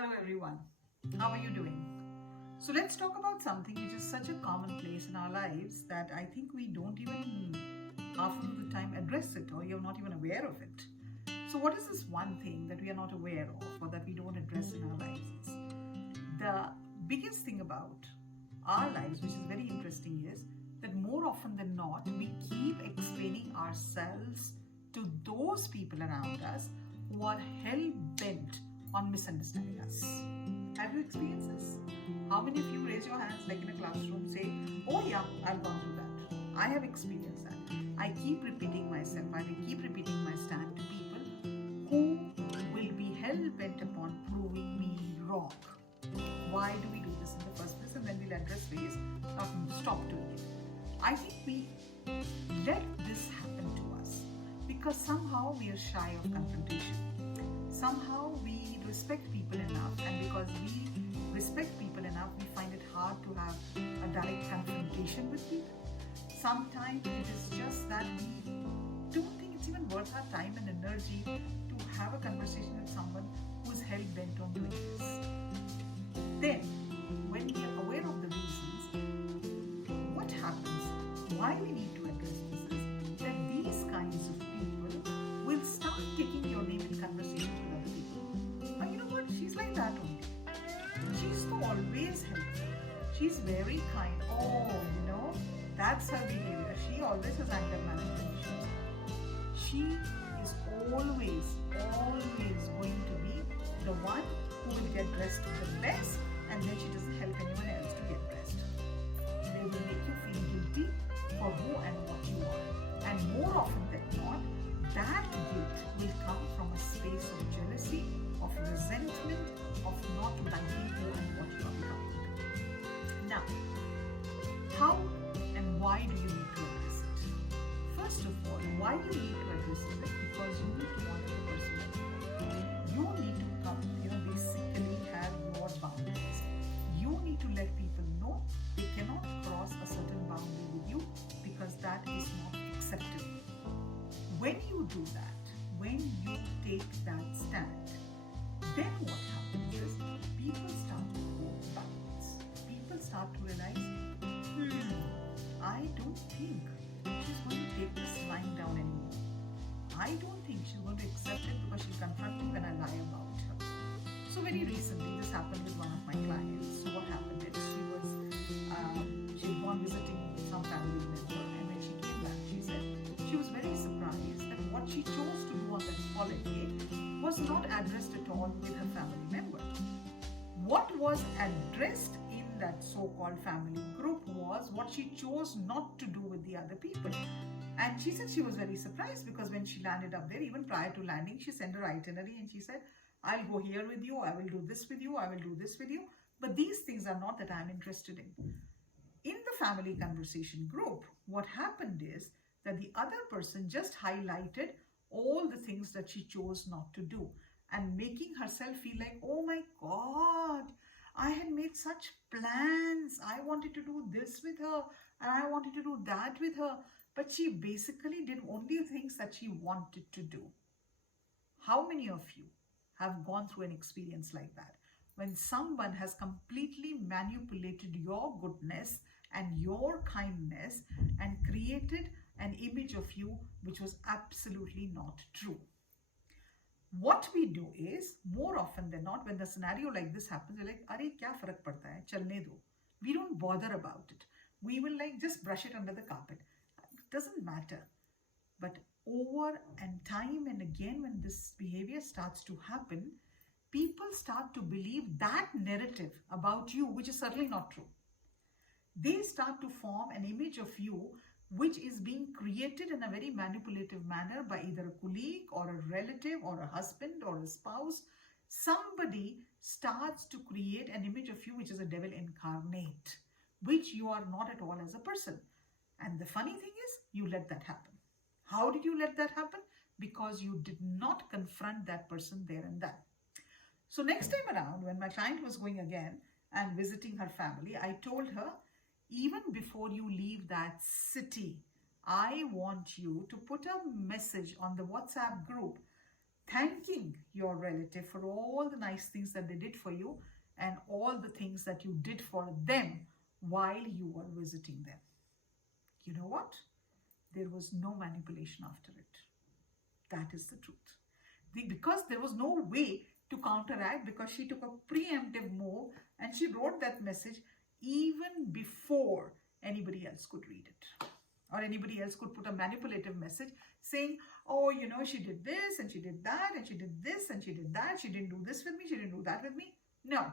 Hello everyone, how are you doing? So let's talk about something which is such a commonplace in our lives that I think we don't even half of the time address it, or you're not even aware of it. So what is this one thing that we are not aware of or that we don't address in our lives? The biggest thing about our lives, which is very interesting, is that more often than not, we keep explaining ourselves to those people around us who are hell bent on misunderstanding us. Have you experienced this? How many of you raise your hands like in a classroom, say, oh yeah, I've gone through that. I have experienced that. I keep repeating myself, I will keep repeating my stand to people who will be hell bent upon proving me wrong. Why do we do this in the first place? And then we'll address ways of stop doing it. I think we let this happen to us because somehow we are shy of confrontation. Somehow we respect people enough, and because we respect people enough, we find it hard to have a direct confrontation with people. Sometimes it is just that we don't think it's even worth our time and energy to have a conversation with someone who's hell bent on doing this. Then, when we are aware of the reasons, what happens, why we need to address this is that these kinds of people will start taking your name in conversations with other people. And you know what? She's like that only. She's so always helpful. She's very kind. Oh, that's her behavior. She always has anger management issues. She is always going to be the one who will get dressed the best, and then she doesn't help anyone else to get dressed. They will make you feel guilty for who and what you are. And more often than not, that guilt will come from a space of jealousy, of resentment, of not liking who and what you are becoming. Now, how and why do you need to address it? First of all, why you need to address it is because you need to honor the person. You need to basically have your boundaries. You need to let people know they cannot cross a certain boundary with you because that is not acceptable. When you do that, when you take that stand, then what happens is people start to go backwards. People start to realize, I don't think she's going to take this lying down anymore. I don't think she's going to accept it because she'll confront me when I lie about her. So very recently, this happened with one of my clients. So what happened is she'd gone visiting some family member, and when she came back, she said she was very surprised that what she chose to do on that holiday was not addressed at all with her family member. What was addressed in that so-called family group was what she chose not to do with the other people. And she said she was very surprised because when she landed up there, even prior to landing, she sent her itinerary and she said, I'll go here with you, I will do this with you, I will do this with you. But these things are not that I'm interested in. In the family conversation group, what happened is that the other person just highlighted all the things that she chose not to do and making herself feel like, oh my God, I had made such plans. I wanted to do this with her and I wanted to do that with her. But she basically did only things that she wanted to do. How many of you have gone through an experience like that? When someone has completely manipulated your goodness and your kindness and created an image of you which was absolutely not true. What we do is, more often than not, when the scenario like this happens, we're like, "Are kya farak padta hai? Chalne do." We don't bother about it. We will just brush it under the carpet. It doesn't matter. But over and time and again, when this behavior starts to happen, people start to believe that narrative about you, which is certainly not true. They start to form an image of you which is being created in a very manipulative manner by either a colleague or a relative or a husband or a spouse. Somebody starts to create an image of you which is a devil incarnate, which you are not at all as a person. And the funny thing is, you let that happen. How did you let that happen? Because you did not confront that person there and then. So next time around, when my client was going again and visiting her family, I told her, even before you leave that city, I want you to put a message on the WhatsApp group thanking your relative for all the nice things that they did for you and all the things that you did for them while you were visiting them. You know what? There was no manipulation after it. That is the truth. Because there was no way to counteract, because she took a preemptive move and she wrote that message even before anybody else could read it. Or anybody else could put a manipulative message saying, oh, you know, she did this and she did that and she did this and she did that. She didn't do this with me. She didn't do that with me. No,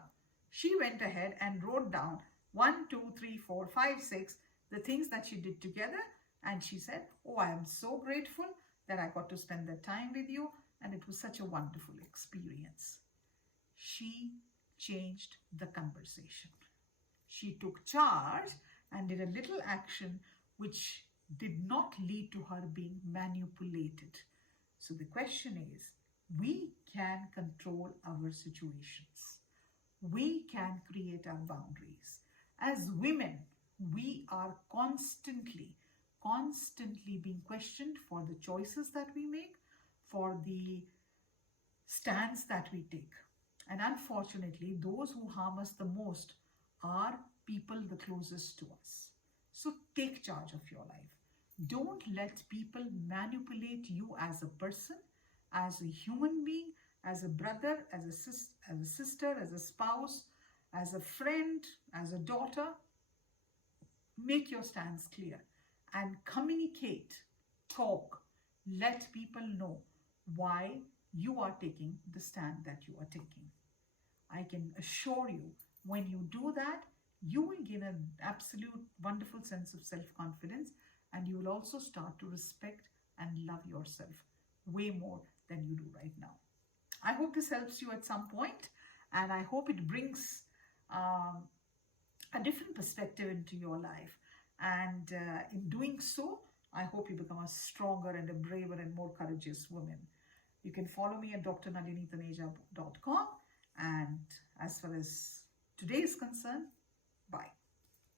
she went ahead and wrote down 1, 2, 3, 4, 5, 6, the things that she did together. And she said, oh, I am so grateful that I got to spend that time with you. And it was such a wonderful experience. She changed the conversation. She took charge and did a little action which did not lead to her being manipulated. So the question is, we can control our situations. We can create our boundaries. As women, we are constantly being questioned for the choices that we make, for the stands that we take. And unfortunately, those who harm us the most are people the closest to us. So take charge of your life. Don't let people manipulate you as a person, as a human being, as a brother, as a sister, as a spouse, as a friend, as a daughter. Make your stance clear and communicate, talk, let people know why you are taking the stand that you are taking. I can assure you, when you do that, you will gain an absolute wonderful sense of self-confidence, and you will also start to respect and love yourself way more than you do right now. I hope this helps you at some point, and I hope it brings a different perspective into your life. And in doing so, I hope you become a stronger and a braver and more courageous woman. You can follow me at drnalinitaneja.com. And as far as today is concerned, bye.